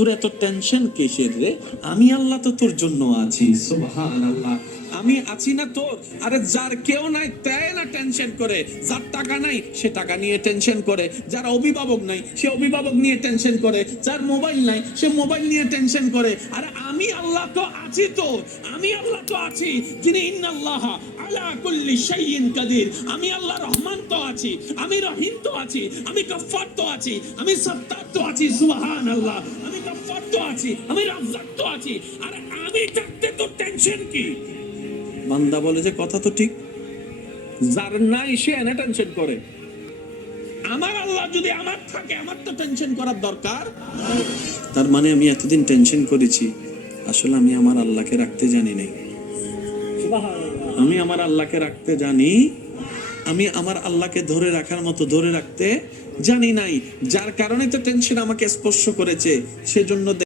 তোর এত টেনশন কিসের রে? আমি আল্লাহ তো তোর জন্য আছি। সুবহানাল্লাহ। আমি আছি না তোর? আরে যার কেউ নাই তাই না টেনশন করে, যার টাকা নাই সে টাকা নিয়ে টেনশন করে, যার অভিভাবক নাই সে অভিভাবক নিয়ে টেনশন করে, যার মোবাইল নাই সে মোবাইল নিয়ে টেনশন করে। আরে আমি আল্লাহ তো আছি, তো আমি আল্লাহ তো আছি, যিনি ইন্নাল্লাহ আলা কুল্লি শাইইন কাদির। আমি আল্লাহ রহমান তো আছি, আমি রহিম তো আছি, আমি গফফার তো আছি, আমি সত্তার তো আছি। সুবহানাল্লাহ। আমি গফফার তো আছি, আমি রাজ্জাক তো আছি। আরে আমি থাকতে তো টেনশন কি? বান্দা বলে যে কথা তো ঠিক, যার নাই সে এনে টেনশন করে। আমার আল্লাহ যদি আমার থাকে, আমার তো টেনশন করার দরকার। তার মানে আমি এতদিন টেনশন করেছি, আসলে আমি আমার আল্লাহকে রাখতে জানি নাই। আমি আমার আল্লাহকে রাখতে জানি, আমি আমার আল্লাহকে ধরে রাখার মতো ধরে রাখতে জানি নাই, যার কারণে তো টেনশন আমাকে স্পর্শ করেছে। সেজন্য